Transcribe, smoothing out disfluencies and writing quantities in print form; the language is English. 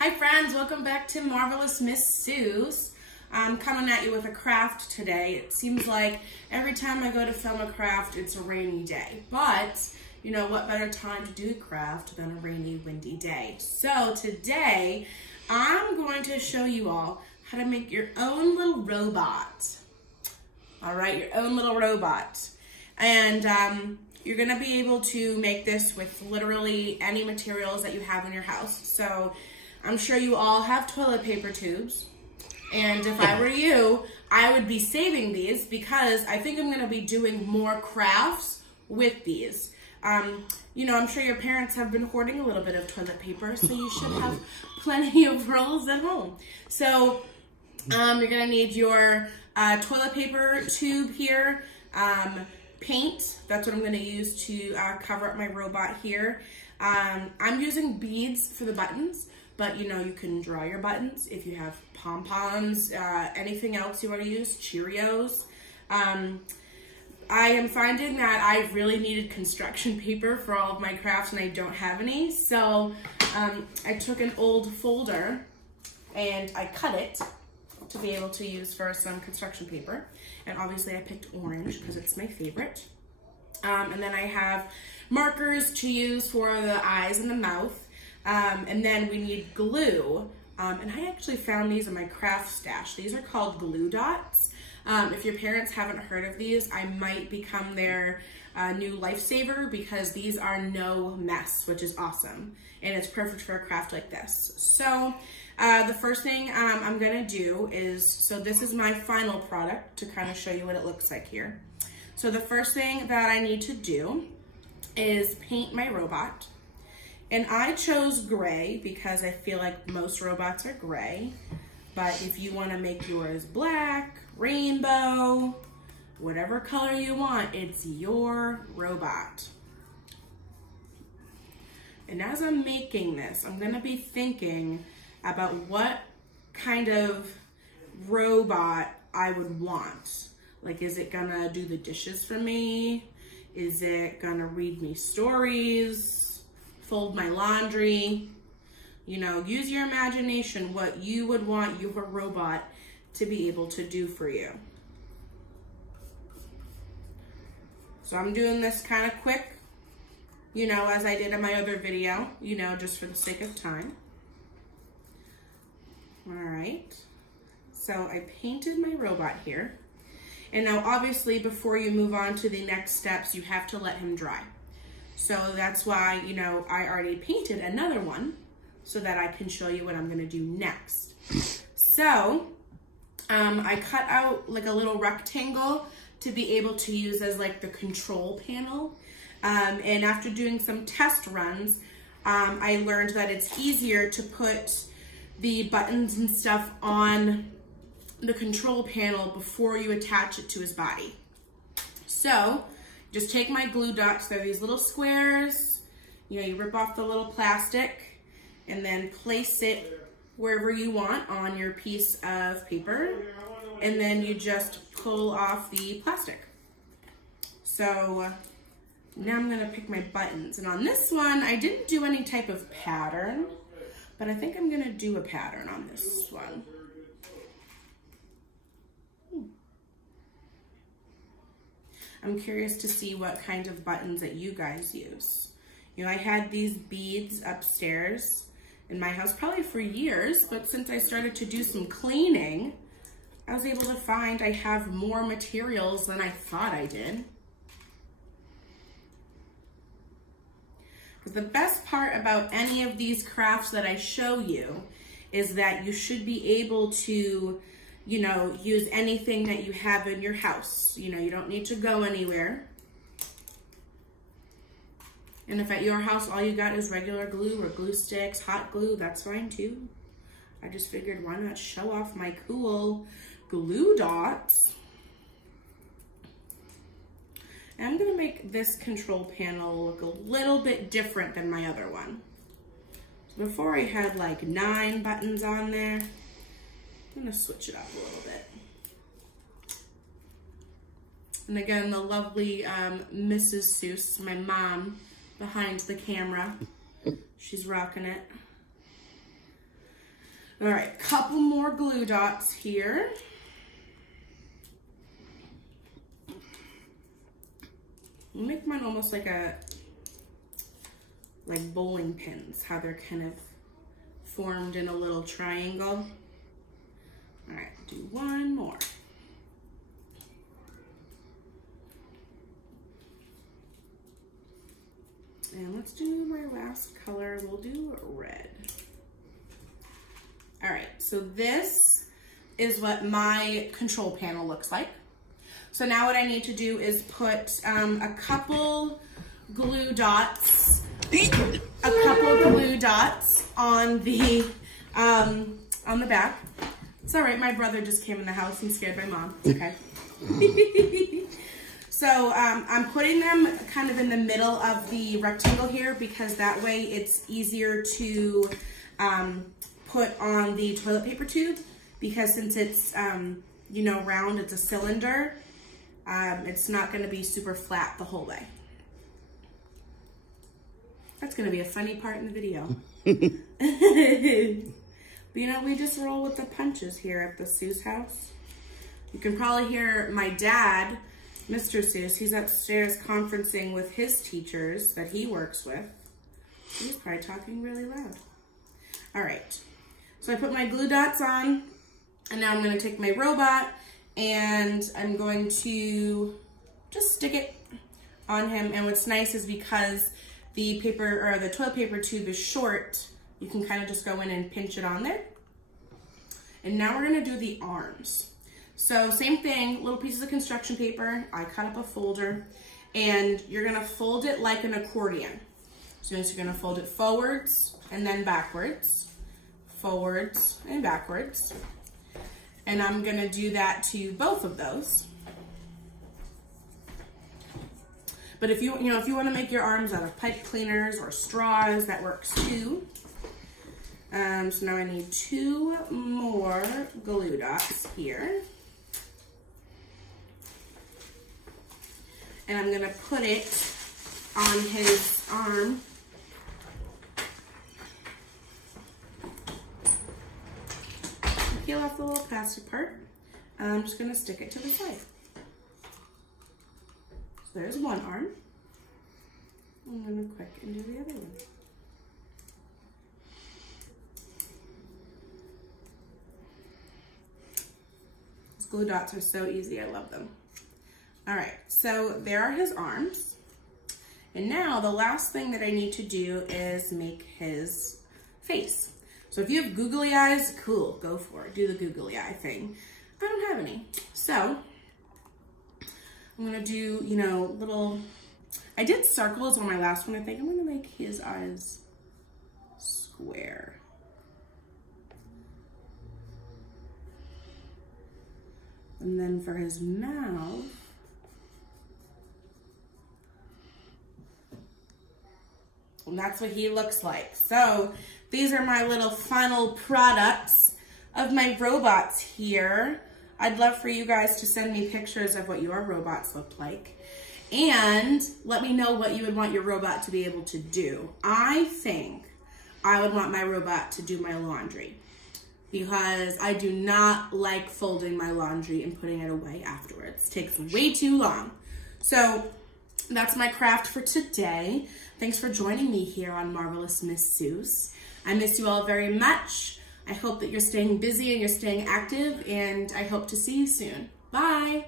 Hi friends, welcome back to Marvelous Miss Sue's. I'm coming at you with a craft today. It seems like every time I go to film a craft, it's a rainy day. But, you know, what better time to do a craft than a rainy, windy day? So today, I'm going to show you all how to make your own little robot. All right, your own little robot. And you're gonna be able to make this with literally any materials that you have in your house. So I'm sure you all have toilet paper tubes. And if I were you, I would be saving these because I think I'm gonna be doing more crafts with these. You know, I'm sure your parents have been hoarding a little bit of toilet paper, so you should have plenty of rolls at home. So you're gonna need your toilet paper tube here, paint, that's what I'm gonna use to cover up my robot here. I'm using beads for the buttons, but you know, you can draw your buttons if you have pom-poms, anything else you wanna use, Cheerios. I am finding that I really needed construction paper for all of my crafts and I don't have any. So I took an old folder and I cut it to be able to use for some construction paper. And obviously I picked orange because it's my favorite. And then I have markers to use for the eyes and the mouth. And then we need glue. And I actually found these in my craft stash. These are called glue dots. If your parents haven't heard of these, I might become their new lifesaver because these are no mess, which is awesome. And it's perfect for a craft like this. So the first thing I'm gonna do is, so this is my final product to kind of show you what it looks like here. So the first thing that I need to do is paint my robot. And I chose gray because I feel like most robots are gray. But if you wanna make yours black, rainbow, whatever color you want, it's your robot. And as I'm making this, I'm gonna be thinking about what kind of robot I would want. Like, is it gonna do the dishes for me? Is it gonna read me stories? Fold my laundry? You know, use your imagination what you would want your robot to be able to do for you. So I'm doing this kind of quick, you know, as I did in my other video, you know, just for the sake of time. All right, so I painted my robot here. And now obviously before you move on to the next steps, you have to let him dry. So that's why, you know, I already painted another one so that I can show you what I'm gonna do next. So I cut out like a little rectangle to be able to use as like the control panel. And after doing some test runs, I learned that it's easier to put the buttons and stuff on the control panel before you attach it to his body. So just take my glue dots, they're these little squares, you know, you rip off the little plastic and then place it wherever you want on your piece of paper, and then you just pull off the plastic. So now I'm gonna pick my buttons, and on this one, I didn't do any type of pattern, but I think I'm gonna do a pattern on this one. I'm curious to see what kind of buttons that you guys use. You know, I had these beads upstairs in my house probably for years, but since I started to do some cleaning, I was able to find I have more materials than I thought I did. The best part about any of these crafts that I show you is that you should be able to, you know, use anything that you have in your house. You know, you don't need to go anywhere. And if at your house all you got is regular glue or glue sticks, hot glue, that's fine too. I just figured why not show off my cool glue dots. And I'm gonna make this control panel look a little bit different than my other one. So before I had like 9 buttons on there, I'm gonna switch it up a little bit. And again, the lovely Mrs. Seuss, my mom, behind the camera. She's rocking it. All right, couple more glue dots here. Make mine almost like bowling pins, how they're kind of formed in a little triangle. All right, do one more. And let's do my last color. We'll do red. All right, so this is what my control panel looks like. So now what I need to do is put a couple glue dots, on the back. It's all right, my brother just came in the house and scared my mom. It's okay. So I'm putting them kind of in the middle of the rectangle here because that way it's easier to put on the toilet paper tube, because since it's, you know, round, it's a cylinder, it's not gonna be super flat the whole way. That's gonna be a funny part in the video. But you know, we just roll with the punches here at the Seuss house. You can probably hear my dad, Mr. Seuss, he's upstairs conferencing with his teachers that he works with. He's probably talking really loud. All right, so I put my glue dots on, and now I'm gonna take my robot and I'm going to just stick it on him. And what's nice is because the paper or the toilet paper tube is short, you can kind of just go in and pinch it on there. And now we're gonna do the arms. So same thing, little pieces of construction paper. I cut up a folder, and you're gonna fold it like an accordion. So you're gonna fold it forwards and then backwards, forwards and backwards. And I'm gonna do that to both of those. But if you want to make your arms out of pipe cleaners or straws, that works too. So now I need 2 more glue dots here. And I'm gonna put it on his arm. Peel off the little plastic part. I'm just gonna stick it to the side. So there's one arm. I'm gonna quick and do the other one. These glue dots are so easy, I love them. All right, so there are his arms. And now the last thing that I need to do is make his face. So if you have googly eyes, cool, go for it. Do the googly eye thing. I don't have any. So I'm gonna do, you know, little, I did circles on my last one. I think I'm gonna make his eyes square. And then for his mouth, and that's what he looks like. So these are my little final products of my robots here. I'd love for you guys to send me pictures of what your robots look like. And let me know what you would want your robot to be able to do. I think I would want my robot to do my laundry, because I do not like folding my laundry and putting it away afterwards. It takes way too long. So that's my craft for today. Thanks for joining me here on Marvelous Miss Seuss. I miss you all very much. I hope that you're staying busy and you're staying active, and I hope to see you soon. Bye.